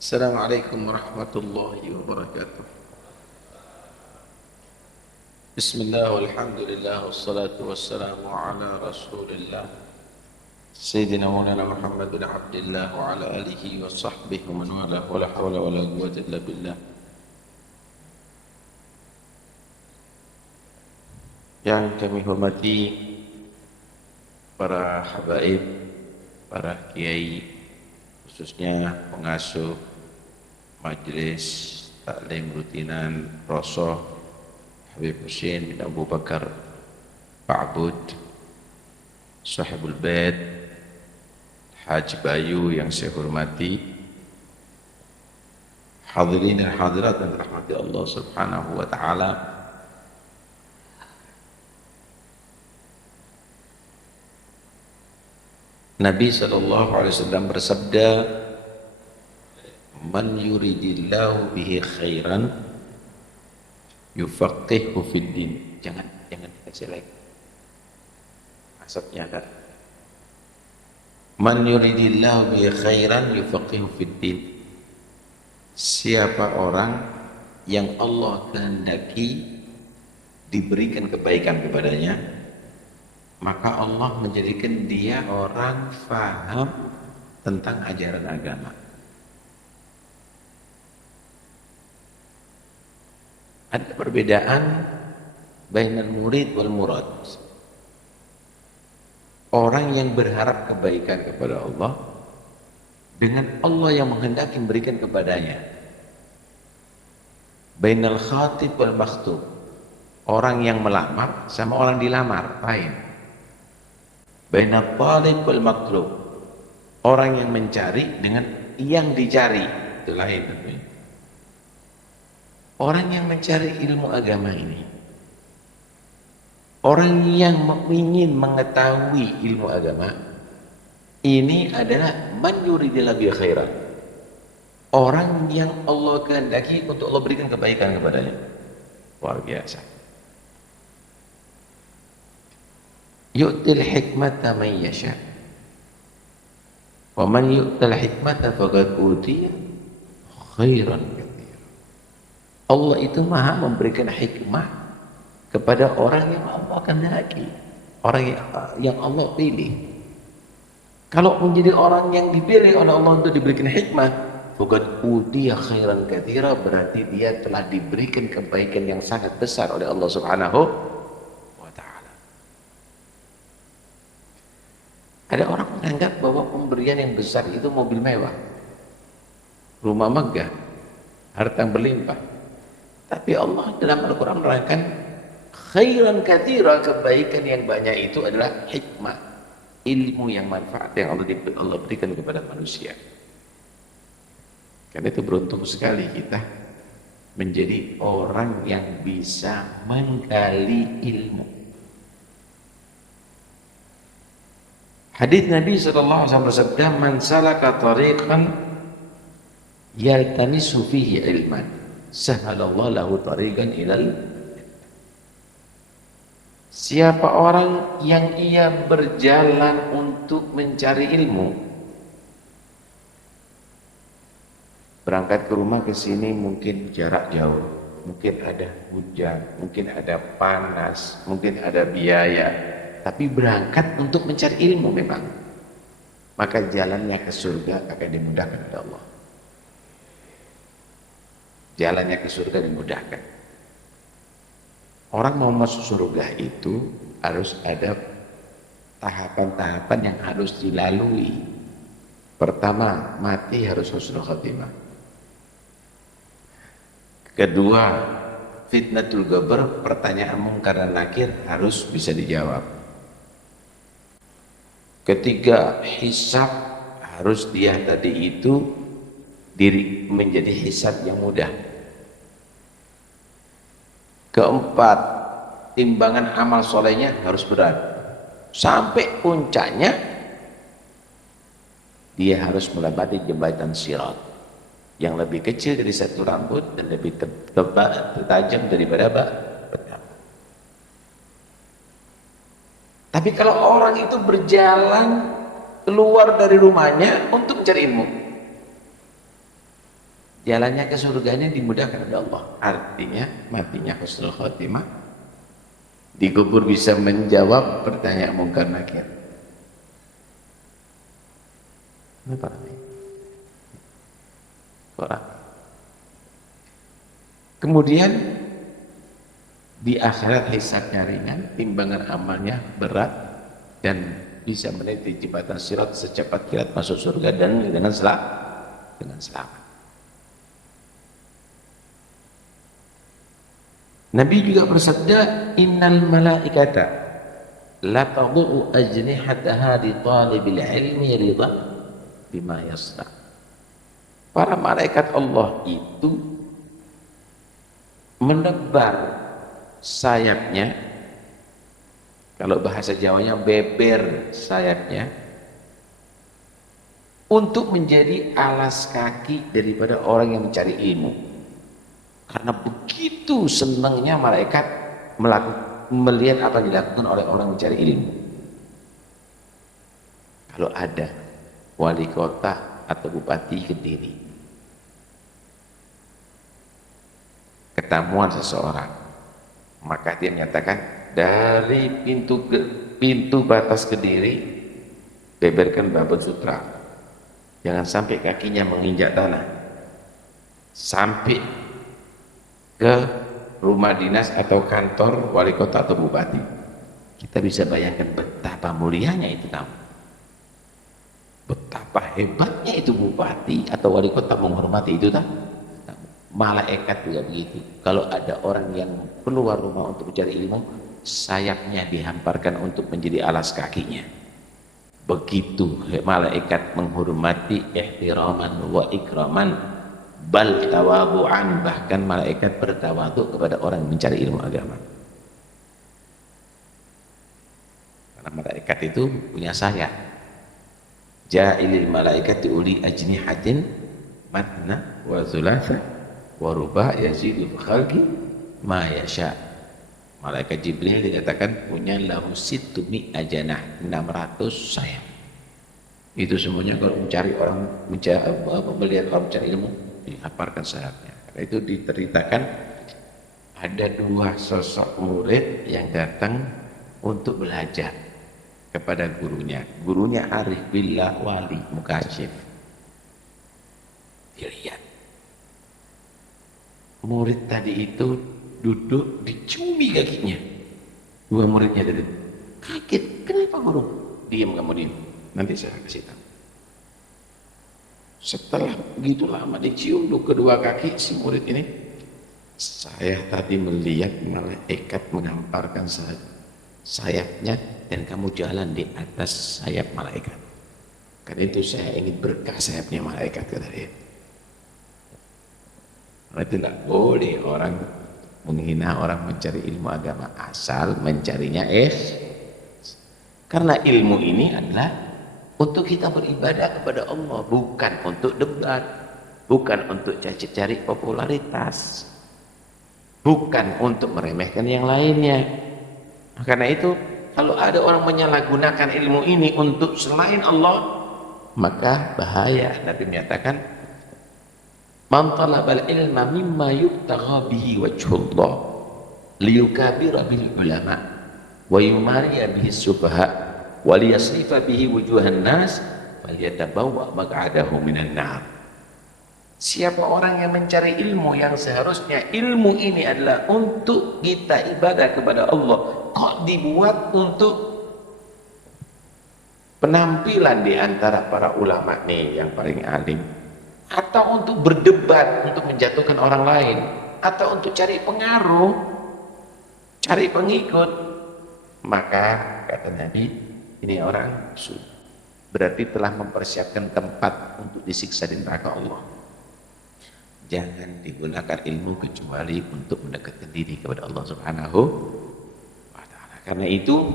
Assalamualaikum warahmatullahi wabarakatuh. Bismillah walhamdulillah wassalatu wassalamu ala rasulillah Sayyidina Maulana Muhammad bin Abdullah wa ala alihi wa sahbihi wa man wala wa la hawla wa la quwwata illa billah. Yang kami hormati para habaib, para kiai, khususnya pengasuh Majelis Taklim Rutinan Rosoh Habib Husin bin Abu Bakar Ba'bud, Sahibul Bait Haji Bayu yang saya hormati, hadirin dan hadirat yang dirahmati Allah Subhanahu wa taala. Nabi sallallahu alaihi wasallam bersabda, "Man yuridillahu bihi khairan yufaqihu fid din." Jangan dikasih like. Asapnya ada. Man yuridillahu bihi khairan yufaqihu fid din. Siapa orang yang Allah kehendaki diberikan kebaikan kepadanya, maka Allah menjadikan dia orang faham tentang ajaran agama. Ada perbedaan bainal murid wal murad. Orang yang berharap kebaikan kepada Allah dengan Allah yang menghendaki memberikan kepadanya. Bainal khatib wal makhtub. Orang yang melamar sama orang dilamar, lain. Bainal talib wal matlub. Orang yang mencari dengan yang dicari, itu lain tentunya. Orang yang mencari ilmu agama ini, orang yang ingin mengetahui ilmu agama ini adalah man yuridillahu bihi khairan. Orang yang Allah kehendaki untuk Allah berikan kebaikan kepadanya. Luar biasa. Yu'til hikmata man yasha. Wa man yu'tal hikmata faqad utiya khairan katsira. Allah itu maha memberikan hikmah kepada orang yang Allah kehendaki, orang yang Allah pilih. Kalau menjadi orang yang dipilih oleh Allah untuk diberikan hikmah, faqad utiya khairan katsira, berarti dia telah diberikan kebaikan yang sangat besar oleh Allah Subhanahu wa taala. Ada orang menganggap bahwa pemberian yang besar itu mobil mewah, rumah megah, harta yang berlimpah. Tapi Allah dalam Al-Quran menerangkan khairan katsira, kebaikan yang banyak itu adalah hikmah, ilmu yang manfaat yang Allah berikan kepada manusia. Karena itu beruntung sekali kita menjadi orang yang bisa menggali ilmu. Hadits Nabi sallallahu alaihi wasallam bersabda, "Man salaka tariqan yaltamisu fihi ilman, sahalallahu lahu tariqan ilal." Siapa orang yang ia berjalan untuk mencari ilmu, berangkat ke rumah ke sini mungkin jarak jauh, mungkin ada hujan, mungkin ada panas, mungkin ada biaya, tapi berangkat untuk mencari ilmu memang, maka jalannya ke surga akan dimudahkan oleh Allah. Jalannya ke surga dimudahkan. Orang mau masuk surga itu harus ada tahapan-tahapan yang harus dilalui. Pertama, mati harus husnul khatimah. Kedua, fitnatul qabr, pertanyaan mungkar dan nakir harus bisa dijawab. Ketiga, hisab, harus dia tadi itu menjadi hisab yang mudah. Keempat, timbangan amal solehnya harus berat. Sampai puncaknya dia harus melewati jembatan sirat yang lebih kecil dari satu rambut dan lebih tajam daripada pedang. Tapi kalau orang itu berjalan keluar dari rumahnya untuk mencari ilmu, jalannya ke surganya dimudahkan oleh Allah. Artinya matinya husnul khotimah, dikubur bisa menjawab pertanyaan mungkar nakir. Kenapa nih? Orang. Kemudian di akhirat hisabnya ringan, timbangan amalnya berat, dan bisa meniti jembatan sirat secepat kilat masuk surga dan dengan selamat. Nabi juga bersabda, innal malaikata la tadu'u ajnihataha li talibil ilmi ridha bima yasna. Para malaikat Allah itu menebar sayapnya, kalau bahasa Jawanya beber sayapnya, untuk menjadi alas kaki daripada orang yang mencari ilmu. Karena begitu senangnya malaikat melihat apa yang dilakukan oleh orang mencari ilmu. Kalau ada wali kota atau bupati Kediri ketamuan seseorang, maka dia menyatakan, dari pintu batas Kediri beberkan babon sutra, jangan sampai kakinya menginjak tanah, sampai ke rumah dinas atau kantor wali kota atau bupati. Kita bisa bayangkan betapa mulianya itu tamu, betapa hebatnya itu bupati atau wali kota menghormati itu tamu. Malaikat juga begitu. Kalau ada orang yang keluar rumah untuk mencari ilmu, sayapnya dihamparkan untuk menjadi alas kakinya. Begitu malaikat menghormati, ihtiraman wa ikraman, bal tawadu'an, bahkan malaikat bertawaduk kepada orang yang mencari ilmu agama. Karena malaikat itu punya sayap. Ja'ilil malaikati uli ajnihatin matna wa thulatha wa ruba' yazidu khalqi ma yasha. Malaikat Jibril dikatakan punya lahu sittu mi'ajanah, 600 sayap. Itu semuanya kalau mencari orang, melihat orang mencari ilmu, dihamparkan sayapnya. Karena itu diceritakan ada dua sosok murid yang datang untuk belajar kepada gurunya. Gurunya arif billah, wali, mukasyif. Dilihat murid tadi itu duduk dicumi kakinya. Dua muridnya tadi kaget, kenapa guru? Diam kamu, diam, nanti saya kasih tahu. Setelah begitu lama dicium kedua kaki si murid ini, saya tadi melihat malaikat menghamparkan sayapnya dan kamu jalan di atas sayap malaikat. Karena itu saya ingin berkah sayapnya malaikat, kata dia. Karena itu tidak boleh orang menghina orang mencari ilmu agama, asal mencarinya karena ilmu ini adalah untuk kita beribadah kepada Allah, bukan untuk debat, bukan untuk cari popularitas, bukan untuk meremehkan yang lainnya. Karena itu kalau ada orang menyalahgunakan ilmu ini untuk selain Allah, maka bahaya. Nabi menyatakan, man talabal ilma mimma yubtagha bihi wajhullah liyukabira bil ulama wa yumariya bihi sufaha wa liyasrifa bihi wujuhan nas falyatabawwa maq'adahu minan nar. Siapa orang yang mencari ilmu yang seharusnya ilmu ini adalah untuk kita ibadah kepada Allah, kok dibuat untuk penampilan di antara para ulama nih yang paling alim, atau untuk berdebat, untuk menjatuhkan orang lain, atau untuk cari pengaruh, cari pengikut, maka kata Nabi, ini orang berarti telah mempersiapkan tempat untuk disiksa di neraka Allah. Jangan digunakan ilmu kecuali untuk mendekatkan diri kepada Allah Subhanahu wa ta'ala. Karena itu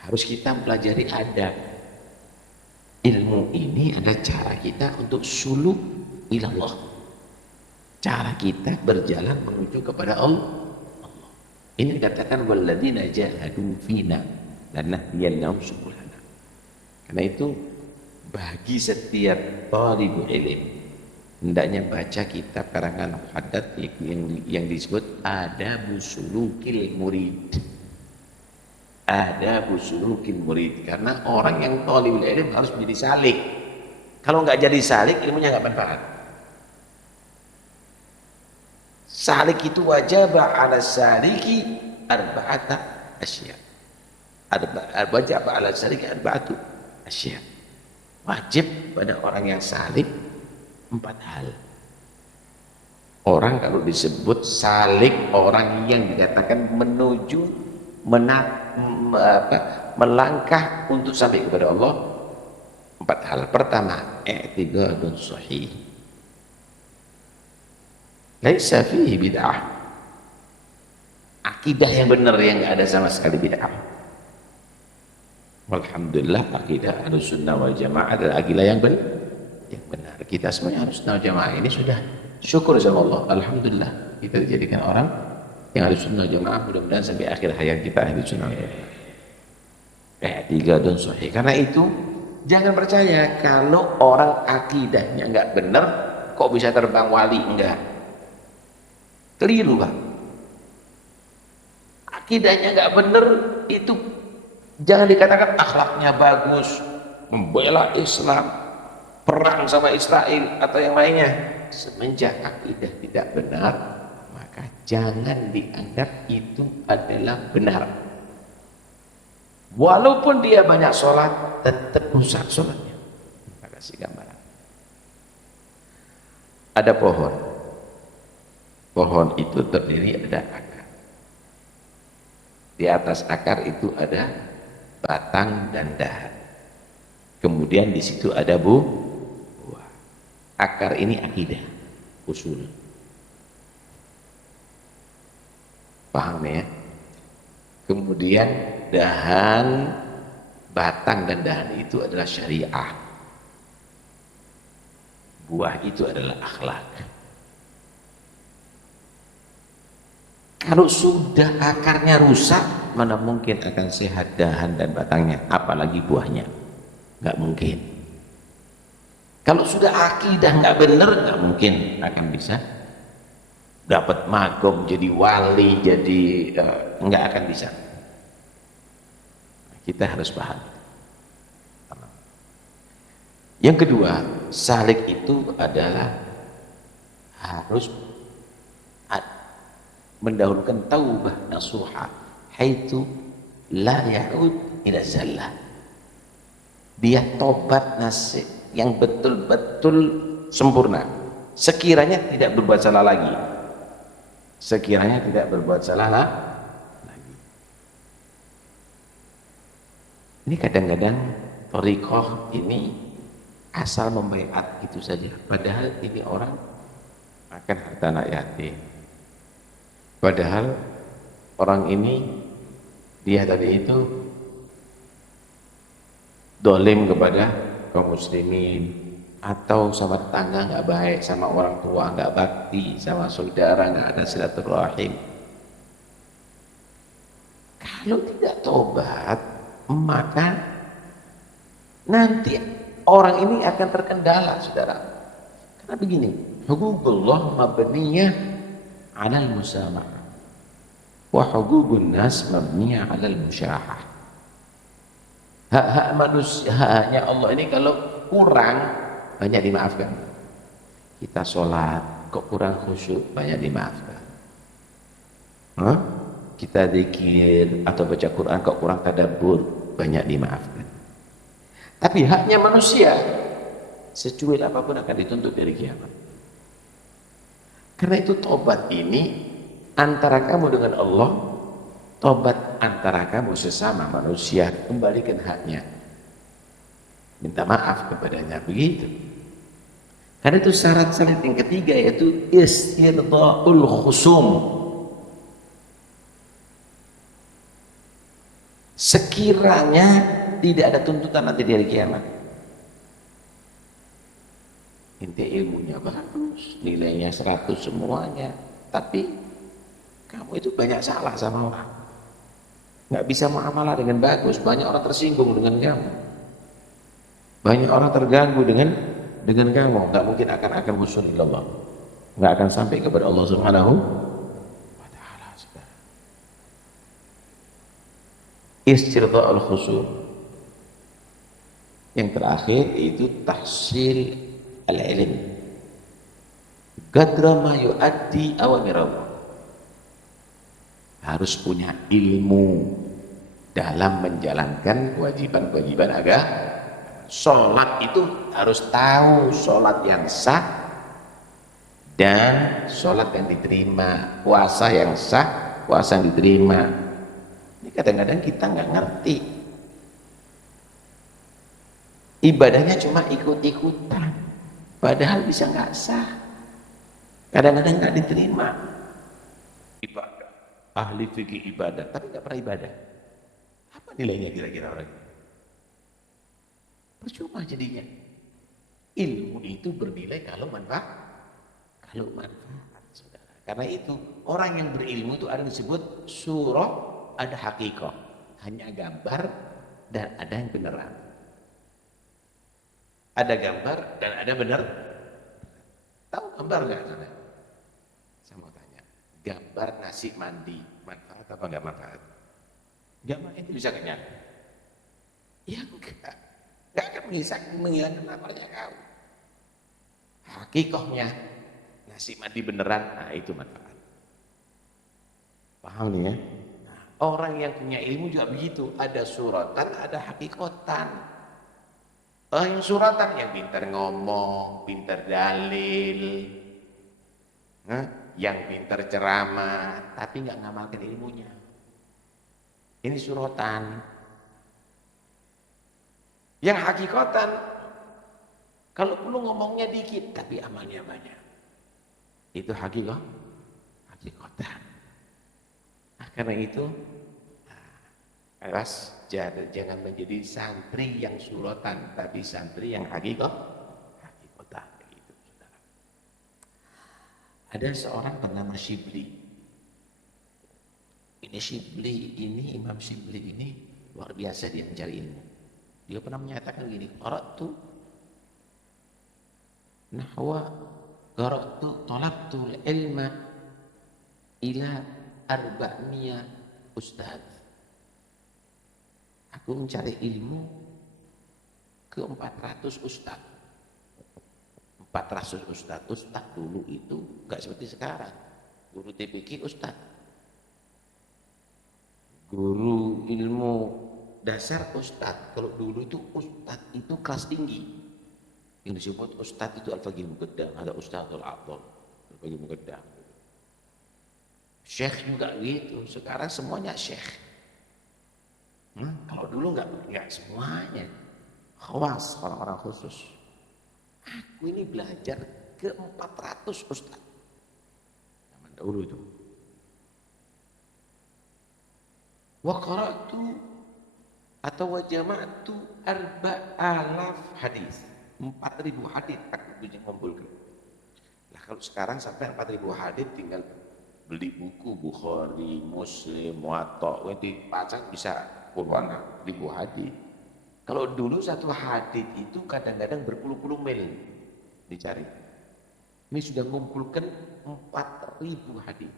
harus kita pelajari adab. Ilmu ini adalah cara kita untuk suluk ilallah, cara kita berjalan menuju kepada Allah. Ini dikatakan walladzina jahadu fina lanahdiyannahum subulana. Karena itu bagi setiap talibul ilm hendaknya baca kitab karangan Haddad yang disebut Adabu Sulukil Murid. Adabu Sulukil Murid, karena orang yang thalibul ilm harus menjadi salik. Kalau nggak jadi salik, ilmunya nggak manfaat. Salik itu wajib ala saliki arba'ata asya. Wajib ala saliki arba'atu asya. Wajib pada orang yang salik 4 hal. Orang kalau disebut salik, orang yang dikatakan menuju melangkah untuk sampai kepada Allah, 4 hal. Pertama, i'tiqadun sahih, laisa fihi bid'ah. Akidah yang benar, yang nggak ada sama sekali bid'ah. Alhamdulillah, akidah Ahlussunnah wal Jamaah adalah akidah yang benar. Kita semuanya Ahlussunnah wal Jamaah ini sudah syukur sama Allah. Alhamdulillah kita dijadikan orang yang Ahlussunnah wal Jamaah, mudah-mudahan sampai akhir hayat kita Ahlussunnah wal Jamaah. 3 sahih. Karena itu jangan percaya kalau orang akidahnya nggak benar kok bisa terbang wali, enggak. Keliru, Pak. Akidahnya nggak benar itu jangan dikatakan akhlaknya bagus, membela Islam, perang sama Israel atau yang lainnya. Semenjak akidah tidak benar, maka jangan dianggap itu adalah benar. Walaupun dia banyak sholat, tetap rusak sholatnya. Terima kasih gambaran. Ada pohon. Pohon itu terdiri ada akar. Di atas akar itu ada batang dan dahan. Kemudian di situ ada buah. Akar ini akidah, usul. Paham ya? Kemudian dahan, batang dan dahan itu adalah syariah. Buah itu adalah akhlak. Kalau sudah akarnya rusak, mana mungkin akan sehat dahan dan batangnya, apalagi buahnya. Nggak mungkin. Kalau sudah akidah nggak benar, nggak mungkin akan bisa dapat magom jadi wali, jadi nggak akan bisa. Kita harus paham. Yang kedua, salik itu adalah harus mendahulukan taubah nasuha, haitsu la ya'ud ila zallah. Dia tobat nasib yang betul-betul sempurna, sekiranya tidak berbuat salah lagi. Sekiranya tidak berbuat salah lagi. Ini kadang-kadang thariqah ini asal membaiat itu saja, padahal ini orang akan harta anak yatim. Padahal orang ini, dia tadi itu dolim kepada kaum muslimin, atau sama tetangga nggak baik, sama orang tua nggak bakti, sama saudara nggak ada silaturahim. Kalau tidak tobat, maka nanti orang ini akan terkendala, saudara. Karena begini, hukukullah mabniyah 'alal musamahah wa hukukun nas mabniyah 'alal musyahah. Hak-hak manusia, haknya Allah ini kalau kurang, banyak dimaafkan. Kita sholat kok kurang khusyuk, banyak dimaafkan. Kita zikir atau baca Quran kok kurang tadabbur, banyak dimaafkan. Tapi haknya manusia, secuil apapun akan dituntut dari kiamat. Karena itu tobat ini antara kamu dengan Allah, tobat antara kamu sesama manusia, kembalikan haknya, minta maaf kepadanya, begitu. Karena itu syarat-syarat yang ketiga yaitu istirda'ul khusum. Sekiranya tidak ada tuntutan nanti di hari kiamat, inti ilmunya bagus, nilainya 100 semuanya, tapi kamu itu banyak salah sama orang, nggak bisa muamalah dengan bagus, banyak orang tersinggung dengan kamu, banyak orang terganggu dengan dengan kamu, nggak mungkin akan wusul ilallah, nggak akan sampai kepada Allah Subhanahu wa taala. Istirda al-khusyuk. Yang terakhir itu tahsil al-ilm. Qadra ma yuaddi awamirahu. Harus punya ilmu dalam menjalankan kewajiban-kewajiban agama. Sholat itu harus tahu sholat yang sah dan sholat yang diterima, puasa yang sah, puasa yang diterima. Ini kadang-kadang kita nggak ngerti, ibadahnya cuma ikut-ikutan, padahal bisa nggak sah, kadang-kadang nggak diterima. Ibadah, ahli fikih ibadah, tapi nggak pernah ibadah. Apa nilainya kira-kira orang ini? Percuma jadinya. Ilmu itu bernilai kalau manfaat, saudara. Karena itu orang yang berilmu itu ada disebut surah, ada hakikah, hanya gambar dan ada yang beneran. Ada gambar dan ada bener. Tahu gambar nggak, saudara? Saya mau tanya, gambar nasi mandi manfaat apa nggak manfaat? Gambar itu bisa kenyang? Ya enggak. Gak akan menghilangkan laparnya kau. Hakikahnya nasi mandi beneran, nah itu manfaat. Paham nih ya? Nah, orang yang punya ilmu juga begitu, ada suratan, ada hakikatan. Yang suratan yang pintar ngomong, pintar dalil, yang pintar ceramah, tapi nggak ngamalkan ilmunya. Ini suratan. Yang hakikatan, kalau perlu ngomongnya dikit, tapi amalnya banyak. Itu hakikatan. Nah, karena itu, awas, jangan menjadi santri yang suratan, tapi santri yang hakikatan. Gitu, saudara. Ada seorang bernama Shibli. Ini Imam Shibli ini luar biasa dia mencari ilmu. Dia pernah menyatakan gini, qara'tu talabtul ilma ila 400 ustaz. Aku mencari ilmu ke 400 ustaz. 400 ustaz dulu itu enggak seperti sekarang. Guru TPQ ustaz. Guru ilmu dasar ustadz. Kalau dulu itu ustadz itu kelas tinggi, yang disebut ustadz itu al-faqih muqaddam, ada ustadz al-a'dham, al-faqih muqaddam. Syekh juga gitu, sekarang semuanya syekh. Kalau dulu nggak semuanya, khawas, orang-orang khusus. Aku ini belajar ke 400 ustadz zaman dahulu itu. Wa qara'tu atau wajama'tu 4,000 hadis, 4.000 hadis aku bisa mengumpulkan. Nah kalau sekarang sampai 4.000 hadis tinggal beli buku Bukhari, Muslim, Muwatta, dipasang bisa puluhan ribu hadis. Kalau dulu satu hadis itu kadang-kadang berpuluh-puluh mil dicari. Ini sudah mengumpulkan 4.000 hadis.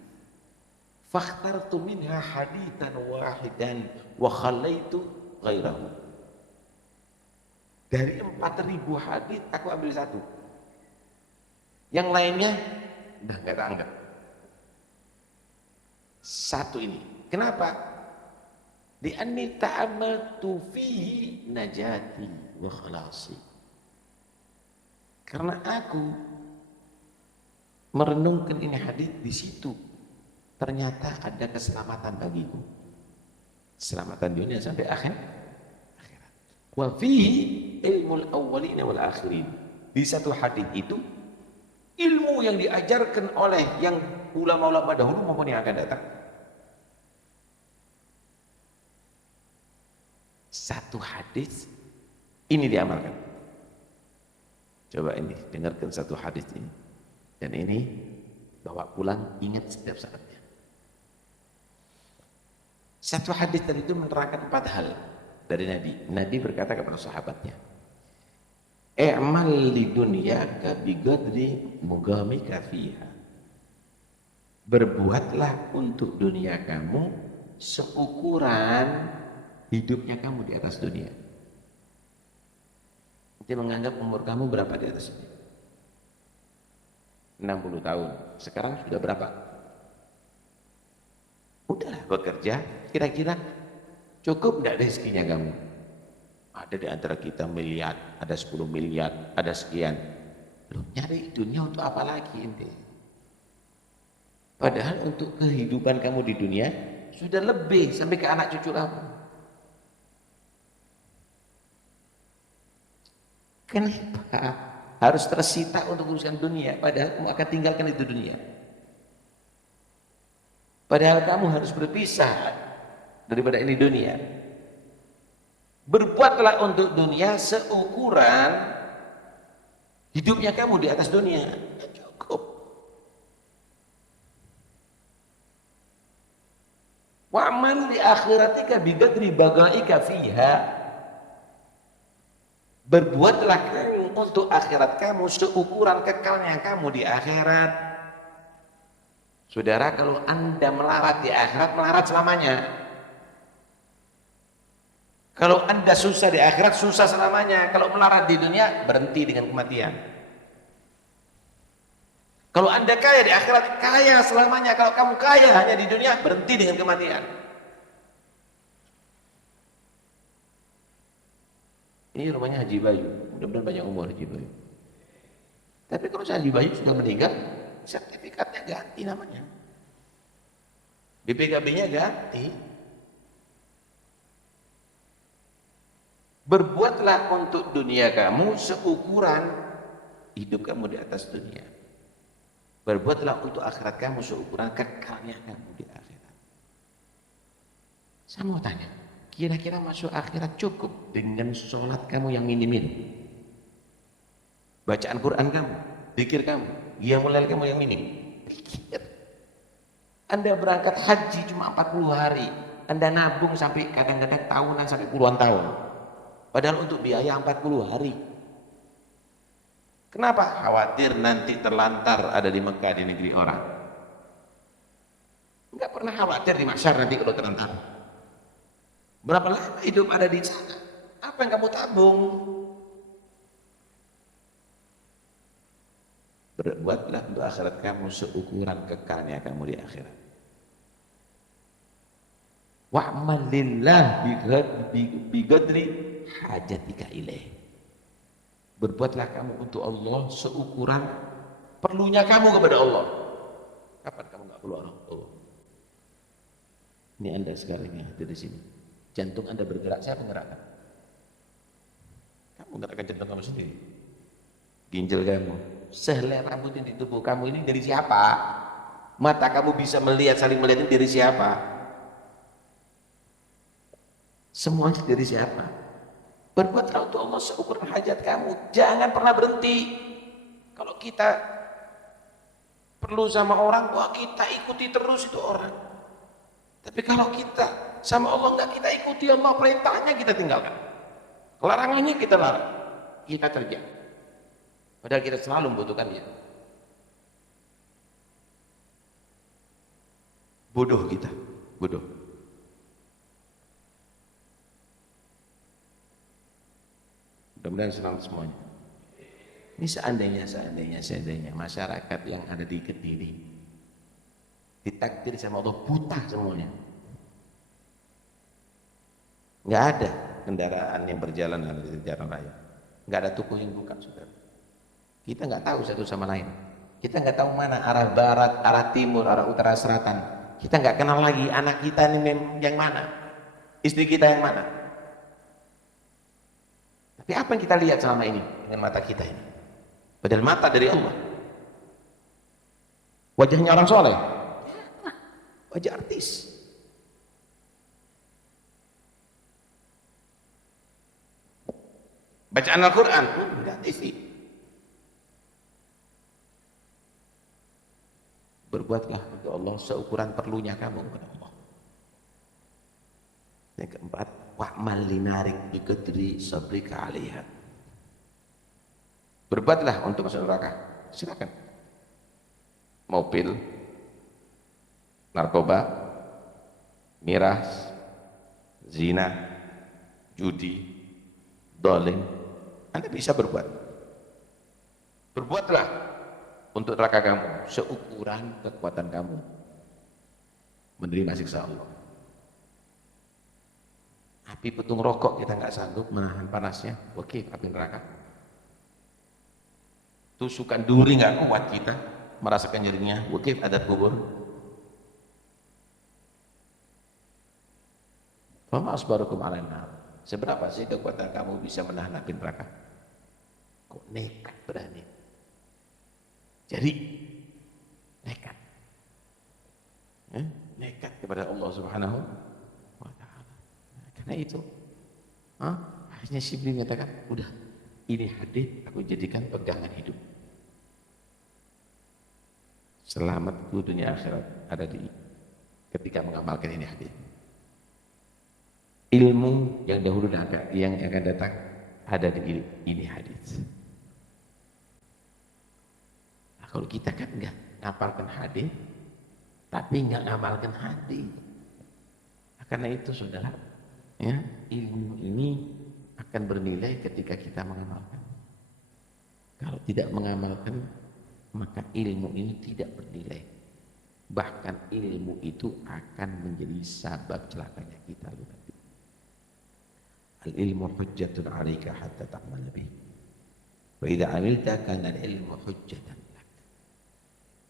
Fakhtartu minha hadithan wahidan wa khallaitu ghairahu. Dari 4.000 hadits aku ambil satu, yang lainnya udah nggak anggap. Satu ini, kenapa? Li'anni ta'amaltu fihi najati wa khalasi. Karena aku merenungkan ini hadits di situ, ternyata ada keselamatan bagiku. Keselamatan dunia sampai akhirat. Wa fihi ilmul awwalin wal akhirin. Di satu hadis itu ilmu yang diajarkan oleh yang ulama-ulama dahulu maupun yang akan datang. Satu hadis ini diamalkan. Coba ini dengarkan satu hadis ini. Dan ini bawa pulang, ingat setiap saatnya. Satu hadis tadi itu menerangkan 4 hal dari Nabi. Nabi berkata kepada sahabatnya, i'mal li dunyaka biqadri mugamika fiha. Berbuatlah untuk dunia kamu seukuran hidupnya kamu di atas dunia. Nanti menganggap umur kamu berapa di atas ini? 60 tahun. Sekarang sudah berapa? Udahlah bekerja, kira-kira cukup enggak rezekinya kamu? Ada di antara kita miliar, ada 10 miliar, ada sekian. Loh, nyari dunia untuk apa lagi ini? Padahal untuk kehidupan kamu di dunia sudah lebih sampai ke anak cucu kamu. Kenapa harus tersita untuk urusan dunia? Padahal kamu akan tinggalkan itu dunia. Padahal kamu harus berpisah daripada ini dunia. Berbuatlah untuk dunia seukuran hidupnya kamu di atas dunia. Cukup. Wa'mal li akhiratika biqadri bagaika fiha. Berbuatlah kamu untuk akhirat kamu seukuran kekalnya kamu di akhirat. Saudara, kalau Anda melarat di akhirat, melarat selamanya. Kalau Anda susah di akhirat, susah selamanya. Kalau melarat di dunia, berhenti dengan kematian. Kalau Anda kaya di akhirat, kaya selamanya. Kalau kamu kaya hanya di dunia, berhenti dengan kematian. Ini rumahnya Haji Bayu. Mudah-mudahan banyak umur Haji Bayu. Tapi kalau Haji Bayu sudah meninggal, sertifikatnya ganti namanya. BPKB-nya ganti. Berbuatlah untuk dunia kamu seukuran hidup kamu di atas dunia. Berbuatlah untuk akhirat kamu seukuran kekalnya kamu di akhirat. Saya mau tanya, kira-kira masuk akhirat cukup dengan sholat kamu yang minim-minim? Bacaan Quran kamu, zikir kamu, qiyamul lail kamu yang minim? Pikir. Anda berangkat haji cuma 40 hari, Anda nabung sampai kadang-kadang tahunan sampai puluhan tahun. Padahal untuk biaya 40 hari. Kenapa? Khawatir nanti terlantar ada di Mekah, di negeri orang. Enggak pernah khawatir di mahsyar nanti kalau terlantar. Berapa lama hidup ada di sana? Apa yang kamu tabung? Berbuatlah untuk akhirat kamu seukuran kekalnya kamu di akhirat. Wa'mal lillah biqadri hajatika ilaih. Berbuatlah kamu untuk Allah seukuran perlunya kamu kepada Allah. Kapan kamu nggak perlu Allah? Ini Anda sekarang yang ada di sini. Jantung Anda bergerak, siapa menggerakkan? Kamu menggerakkan jantung kamu sendiri. Ginjal kamu, sehelai rambut di tubuh kamu ini dari siapa? Mata kamu bisa melihat, saling melihat ini dari siapa? Semuanya dari siapa? Berbuatlah untuk Allah seukuran hajat kamu. Jangan pernah berhenti. Kalau kita perlu sama orang, wah kita ikuti terus itu orang. Tapi kalau kita sama Allah enggak kita ikuti, Allah perintahnya kita tinggalkan, larangannya kita larang, kita kerja. Padahal kita selalu membutuhkan dia. Bodoh kita, bodoh. Mudah-mudahan senang semuanya. Ini seandainya masyarakat yang ada di Kediri ditakdir sama Allah buta semuanya. Nggak ada kendaraan yang berjalan di jalan raya. Nggak ada toko yang buka, saudara. Kita nggak tahu satu sama lain. Kita nggak tahu mana arah barat, arah timur, arah utara, selatan. Kita nggak kenal lagi anak kita ini yang mana, istri kita yang mana. Tapi apa yang kita lihat selama ini dengan mata kita ini? Padahal mata dari Allah. Wajahnya orang soleh, wajah artis. Bacaan Al-Quran, enggak TV. Berbuatlah untuk Allah seukuran perlunya kamu kepada Allah. Yang keempat, wa'mal linarik biqadri sabrika 'alaiha. Berbuatlah untuk masuk neraka. Silakan. Mau pil, narkoba, miras, zina, judi, dolim, Anda bisa berbuat. Berbuatlah untuk neraka kamu seukuran kekuatan kamu menerima siksa Allah. Api putung rokok kita nggak sanggup menahan panasnya, oke, api neraka. Tusukan duri nggak kuat kita merasakan nyerinya, oke, adab kubur. Fama asbarukum 'alan nar. Seberapa sih kekuatan kamu bisa menahan api neraka? Kok nekat berani? Jadi nekat, nekat kepada Allah Subhanahu wa Ta'ala. Karena itu, akhirnya Syibli mengatakan, udah, ini hadis aku jadikan pegangan hidup. Selamatku dunia akhirat ada di ketika mengamalkan ini hadis. Ilmu yang dahulu yang akan datang ada di ini hadis. Nah, kalau kita kan enggak ngapalkan hadis, tapi enggak ngamalkan hadis. Nah, karena itu saudara, ya, ilmu ini akan bernilai ketika kita mengamalkan. Kalau tidak mengamalkan, maka ilmu ini tidak bernilai. Bahkan ilmu itu akan menjadi sabab celakanya kita. Al-ilmu hujjatun 'alaika hatta ta'mal bih. Wa idza 'amilta kana al-ilmu hujjatan lak.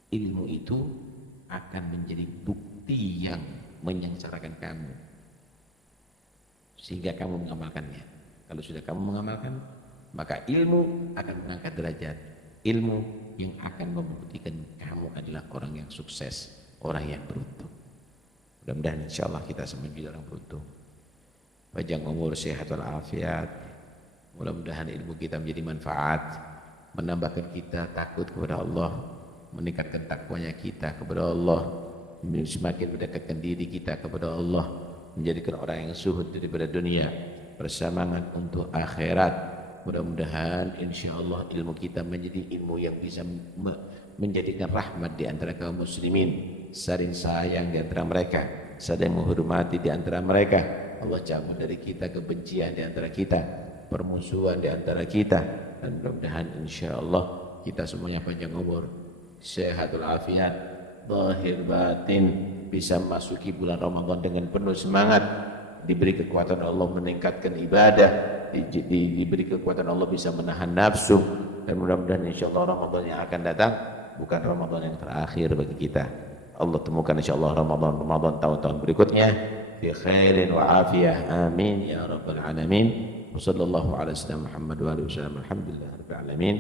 Ilmu itu akan menjadi bukti yang menyengsarakan kamu sehingga kamu mengamalkannya. Kalau sudah kamu mengamalkan, maka ilmu akan mengangkat derajat. Ilmu yang akan membuktikan kamu adalah orang yang sukses, orang yang beruntung. Mudah-mudahan insyaallah kita semua menjadi orang beruntung. Panjang umur, sehat walafiat. Mudah-mudahan ilmu kita menjadi manfaat, menambahkan kita takut kepada Allah, meningkatkan takwanya kita kepada Allah, semakin mendekatkan diri kita kepada Allah, menjadikan orang yang zuhud daripada dunia, bersemangat untuk akhirat. Mudah-mudahan insyaallah ilmu kita menjadi ilmu yang bisa menjadikan rahmat di antara kaum muslimin, saling sayang di antara mereka, saling menghormati di antara mereka. Allah cabut dari kita kebencian di antara kita, permusuhan di antara kita, dan mudah-mudahan insyaallah kita semuanya panjang umur, sehat walafiat, zahir batin, bisa masuki bulan Ramadan dengan penuh semangat, diberi kekuatan Allah meningkatkan ibadah, diberi kekuatan Allah bisa menahan nafsu, dan mudah-mudahan insyaallah Ramadan yang akan datang bukan Ramadan yang terakhir bagi kita. Allah temukan insyaallah Ramadan tahun-tahun berikutnya fi khairin wa afiyah, amin ya rabbal alamin. Wa sallallahu ala sayyidina Muhammad wa alihi wasallam, alhamdulillah rabbil alamin.